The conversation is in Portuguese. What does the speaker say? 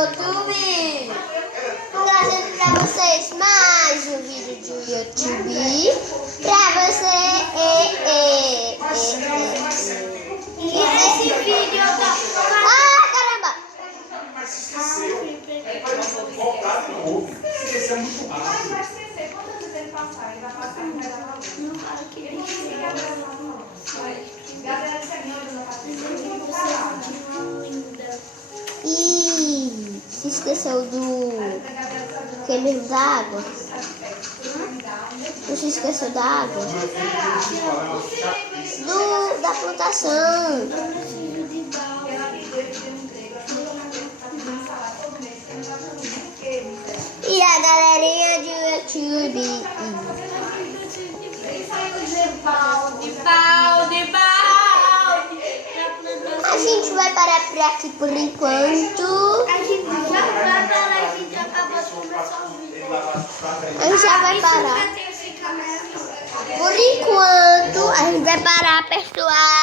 YouTube! Trazendo pra vocês mais um vídeo do YouTube pra você. E nesse vídeo eu tô. Ah, caramba! Mas se esqueceu. Aí vai voltar de novo. Se esqueceu muito rápido. Vai esquecer. Quantas vezes ele passar? Ele vai passar e vai dar uma luz. Não fala que ele não Gabriela disse aqui, olha, Ih, se esqueceu do. Que mesmo da água? Você esqueceu da água? Da plantação. E a galerinha de YouTube. A gente vai parar por aqui por enquanto. A gente já vai parar, a gente acabou de começar o vídeo. A gente já vai parar. Por enquanto, a gente vai parar, pessoal.